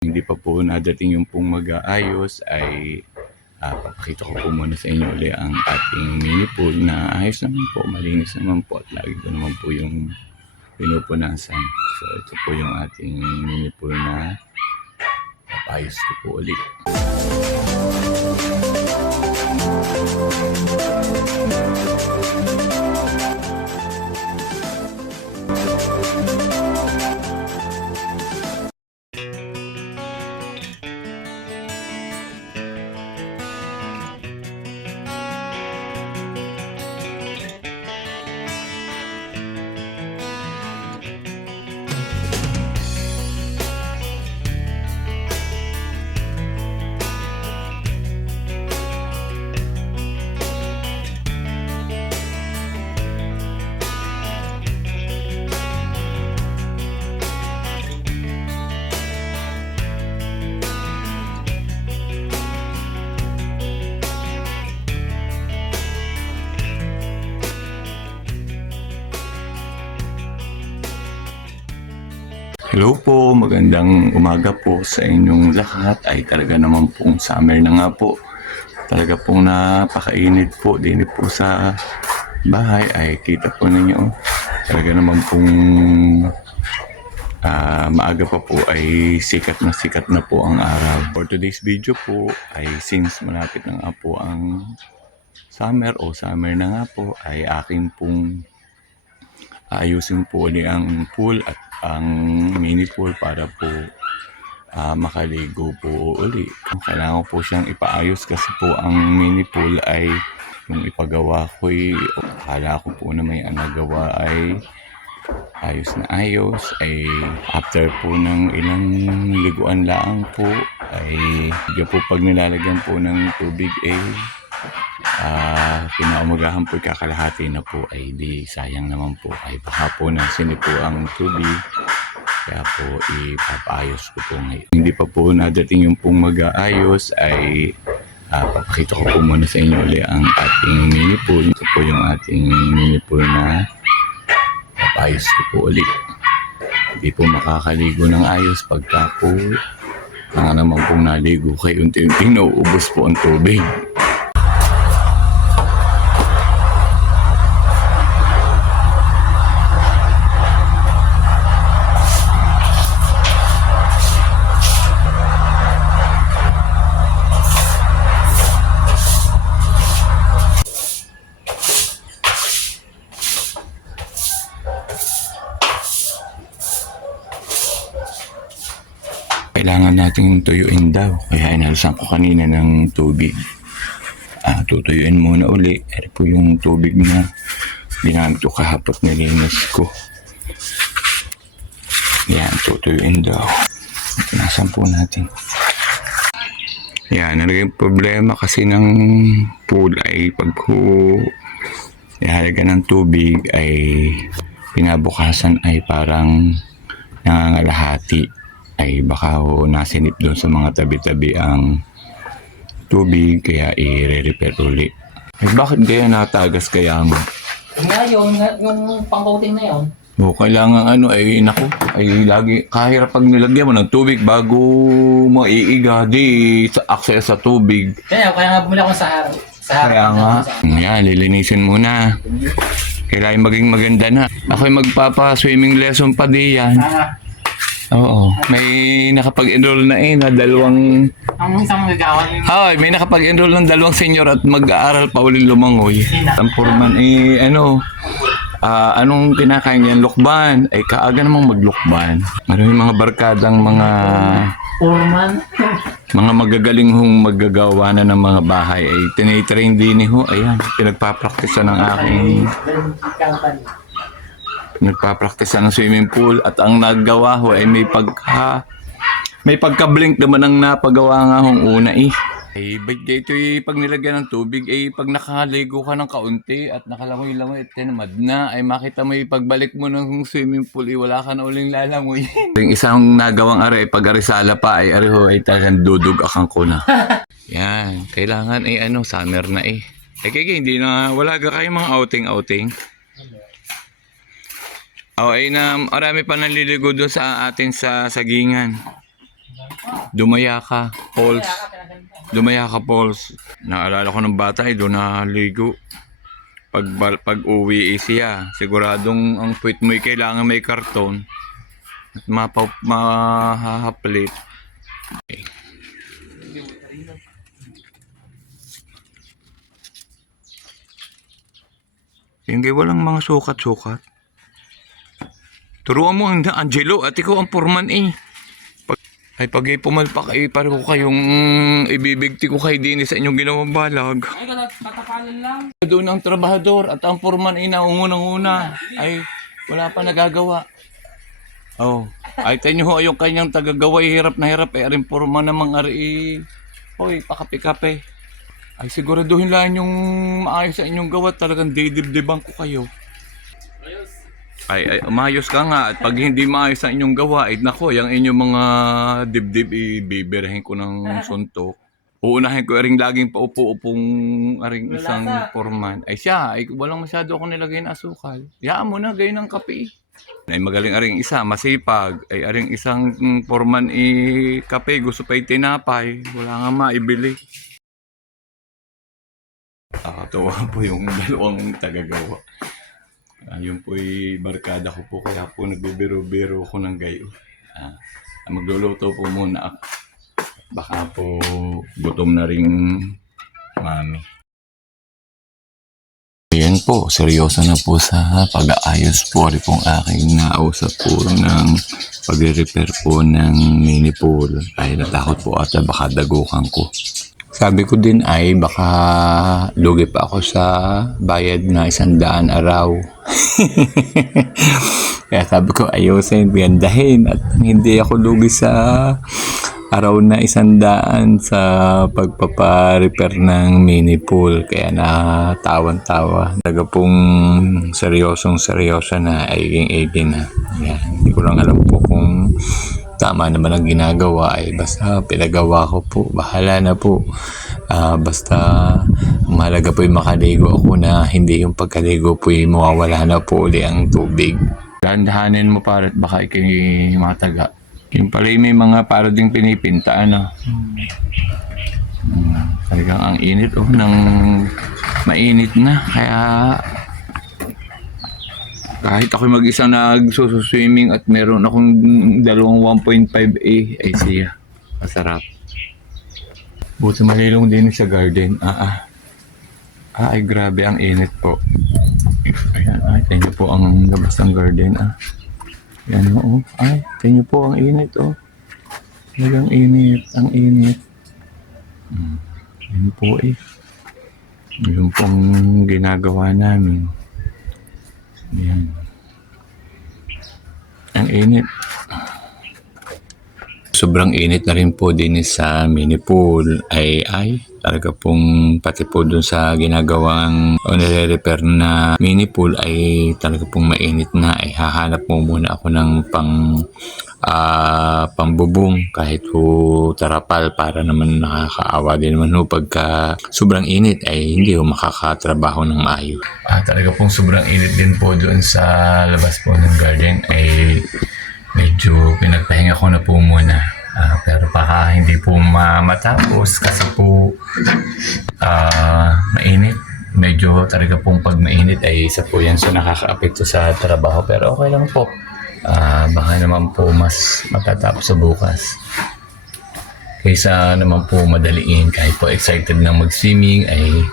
Hindi pa po nadating yung pong mag-aayos ay papakita ko po muna sa inyo ulit ang ating mini pool na ayos naman po, malinis naman po at lagi ko naman po yung pinupunasan. So ito po yung ating mini pool na papayos ko po ulit. Hello po, magandang umaga po sa inyong lahat. Ay talaga naman pong summer na nga po. Talaga pong napakainit po din po sa bahay. Ay kita po ninyo. Talaga naman pong maaga pa po ay sikat na po ang araw. For today's video po ay since malapit na nga po ang summer o summer na nga po ay akin pong ayusin po ulit ang pool at ang mini pool para po makaligo po uli. Kailangan po siyang ipaayos kasi po ang mini pool ay yung ipagawa ko akala ko po na may nagawa ay ayos na ayos ay after po ng ilang liguan lang po ay po pag nilalagyan po ng tubig kinaumagahan po kakalahati na po ay di sayang naman po ay baka po nasinip po ang tubig kaya po ipapayos ko po ngayon. Hindi pa po nadating yung pong mag-aayos ay papakita ko po muna sa inyo ulit ang ating mini pool. Ito po yung ating mini pool na papayos ko po ulit. Hindi po makakaligo ng ayos pagka po naman pong naligo kayo unti-unting nauubos po ang tubig. Kailangan natin tuyuin daw. Kaya inalasan ko kanina ng tubig. Tutuyuin muna uli. Ito po yung tubig na ginamit ko kahapot nilinis ko. Yan, tutuyuin daw. Pinasan po natin. Yan, naging problema kasi ng pool ay pag ihalaga ng tubig ay pinabukasan ay parang nangangalahati. Ay baka nasinip doon sa mga tabi-tabi ang tubig kaya i-repair uli. Ay bakit kaya natagas kaya mo? Yung pang-coating na yun. Kailangan ay naku, ay lagi kahirap pag nilagyan mo ng tubig bago maiiga di sa access sa tubig. Kaya nga bumili ako sa Kaya nga. Yan, lilinisin muna. Kailangan maging maganda na. Ako'y magpapa-swimming lesson pa di yan. Oo. May nakapag-enroll na na dalawang... Ang isang magagawa yun. May nakapag-enroll ng dalawang senior at mag-aaral pa ulit lumangoy. Tampurman anong kinakain yan? Lukban. Ay kaaga namang maglukban. Maraming mga barkadang mga... Foreman. Mga magagaling maggagawa na ng mga bahay ay tinitrain din Ayan, pinagpapraktisa ng aking... Nagpa-practice ng swimming pool at ang naggawa ay may pagka-blink naman ang napagawa nga una Ay ba't dito pag nilagyan ng tubig pag nakaligo ka ng kaunti at nakalangoy-langoy at tinamad na ay makita mo pagbalik mo ng swimming pool wala ka na uling lalangoy. Yung isang nagawang pag arisala pa ay talagang dudug akang ko na. Yan, kailangan summer na kaya hindi na wala ka kayong mga outing. Ay na marami pa naliligo doon sa atin sa sagingan. Dumayaka Falls. Dumayaka Falls. Naalala ko ng bata ay doon naligo. Pag uwi siya, siguradong ang puwit mo ay kailangan may karton at mahahaplit. Okay. Hindi, walang mga sukat-sukat. Turuan mo ang Angelo at ikaw ang foreman eh. Pag pumalpak ay pareho kayong ibibigti ko kay Dini sa inyong ginawang balag. Ay, katapalan lang. Doon ang trabahador at ang foreman ay naungunang-una ay wala pa nagagawa. Oh, ay tayo ho yung kanyang tagagawa hirap na hirap ay aring foreman namang ari. Hoy, pakape-kape. Ay siguraduhin lang yung maayos sa inyong gawa, talagang didibdiban ko kayo. Ay, umayos ka nga at pag hindi maayos ang inyong gawa, ay nako, yung inyong mga dibdib ibibirahin ko ng suntok. Uunahin ko aring laging paupo-upong aring isang foreman. Ay siya, ay walang masyado ako nilagay na asukal. Yaan mo na, gayon ng kape. Ay magaling aring isa, masipag. Ay aring isang foreman kape, gusto pa tinapay. Wala nga maibili. Nakakatawa po yung dalawang tagagawa. Yun po'y barkada ko po, kaya po nagbibiro-biro ko ng gayo. Magluluto po muna ako. Baka po gutom na rin mami. Ayan po, seryoso na po sa pag-aayos po. Ari pong aking nausap po ng pag-repair po ng mini pool. Ay natakot po ata baka dagukan ko. Sabi ko din ay baka lugi pa ako sa bayad na 100 araw. Kaya sabi ko ayusin, biyandahin at hindi ako lugi sa araw na 100 sa pagpapa-repair ng mini pool. Kaya natawan-tawa. Talaga pong seryoso na, iging na. Yan. Hindi ko lang alam po kung tama naman ang ginagawa ay basta pinagawa ko po, bahala na po. Basta mahalaga po yung makaligo ako na hindi yung pagkaligo po yung mawawala na po uli ang tubig. Dahan-dahanin mo para at baka ikay mataga. Yung pala may mga para ding pinipinta talagang ang init ng mainit na kaya kahit ako mag-isa nagsuswimming at meron akong dalawang 1.5A ay siya. Masarap. Buti malilong din sa garden. Ay grabe ang init po. Ayan, ay tingnan po ang labas ng garden. Yan o. Ay, tingnan po ang init o. Talagang init. Ang init. Yan po eh. Yung pong ginagawa namin. Yan. Ang init. Sobrang init na rin po din sa mini pool ay talaga pong pati po dun sa ginagawang o nire-repair na mini pool ay talaga pong mainit na ay hahanap mo muna ako ng pambubong kahit po tarapal para naman nakakaawa din naman ho pagka sobrang init ay hindi ho makakatrabaho ng maayos. Talaga pong sobrang init din po doon sa labas po ng garden ay medyo pinagpahinga ko na po muna. Pero baka hindi po matapos kasi po mainit. Medyo talaga pong pag mainit ay isa po yan so nakaka-apekto sa trabaho. Pero okay lang po. Baka naman po mas matatapos sa bukas. Kaysa naman po madaliin kahit po excited na mag-swimming ay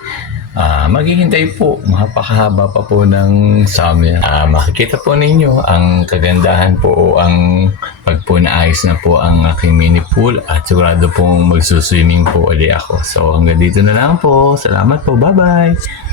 maghihintay po, mapakahaba pa po ng summer. Makikita po ninyo ang kagandahan po o ang pag po naayos na po ang aking mini pool at sigurado pong magsuswimming po ulit ako. So hanggang dito na lang po. Salamat po. Bye-bye!